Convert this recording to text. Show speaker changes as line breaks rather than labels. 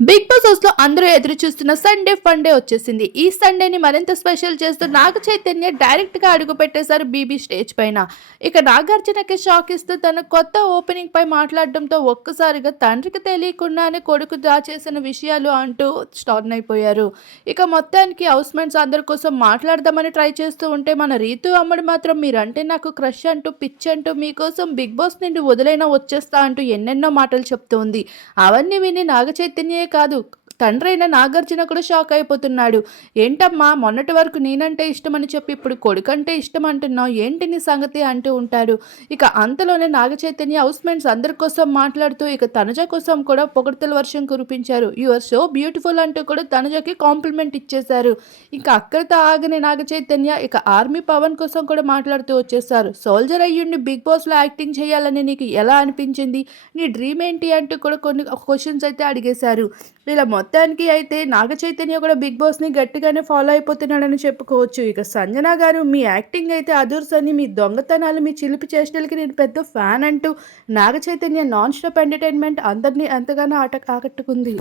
Big boss హౌస్లో అందరూ ఎదురు చూస్తున్న సండే ఫండే వచ్చేసింది. ఈ సండేని మరింత స్పెషల్ చేస్తూ నాగ చైతన్య డైరెక్ట్గా అడుగు పెట్టేశారు బీబీ స్టేజ్ పైన. ఇక నాగార్జునకి షాక్ ఇస్తూ తన కొత్త ఓపెనింగ్ పై మాట్లాడడంతో ఒక్కసారిగా తండ్రికి తెలియకుండానే కొడుకు దాచేసిన విషయాలు అంటూ స్టార్న్ అయిపోయారు. ఇక మొత్తానికి హౌస్ మేట్స్ అందరి కోసం మాట్లాడదామని ట్రై చేస్తూ ఉంటే మన రీతు అమ్మడు మాత్రం మీరంటే నాకు క్రష్ అంటూ పిచ్ అంటూ మీకోసం బిగ్ బాస్ నుండి వదిలైనా వచ్చేస్తా అంటూ ఎన్నెన్నో మాటలు చెప్తూ ఉంది. అవన్నీ విని నాగ చైతన్య కాదు. తండ్రి అయిన నాగార్జున కూడా షాక్ అయిపోతున్నాడు. ఏంటమ్మా మొన్నటి వరకు నేనంటే ఇష్టమని చెప్పి ఇప్పుడు కొడుకంటే ఇష్టం అంటున్నావు ఏంటి నీ సంగతి? అంటూ ఉంటాడు. ఇక అంతలోనే నాగచైతన్య హౌస్మెంట్స్ అందరి కోసం మాట్లాడుతూ ఇక తనుజ కోసం కూడా పొగడ్తల వర్షం కురిపించారు. యువర్ సో బ్యూటిఫుల్ అంటూ కూడా తనుజకి కాంప్లిమెంట్ ఇచ్చేశారు. ఇక అక్కడితో ఆగని నాగచైతన్య ఇక ఆర్మీ పవన్ కోసం కూడా మాట్లాడుతూ వచ్చేసారు సోల్జర్ అయ్యుండి బిగ్ బాస్లో యాక్టింగ్ చేయాలని నీకు ఎలా అనిపించింది? నీ డ్రీమ్ ఏంటి? అంటూ కూడా కొన్ని క్వశ్చన్స్ అయితే అడిగేశారు. ఇలా మొత్తానికి అయితే నాగ చైతన్య కూడా బిగ్ బాస్ని గట్టిగానే ఫాలో అయిపోతున్నాడని చెప్పుకోవచ్చు. ఇక సంజన గారు మీ యాక్టింగ్ అయితే అదుర్సని అని మీ దొంగతనాలు మీ చిలిపి చేష్టలకి నేను పెద్ద ఫ్యాన్ అంటూ Naga Chaitanya non stop entertainment అందరినీ ఎంతగానో ఆట ఆకట్టుకుంది.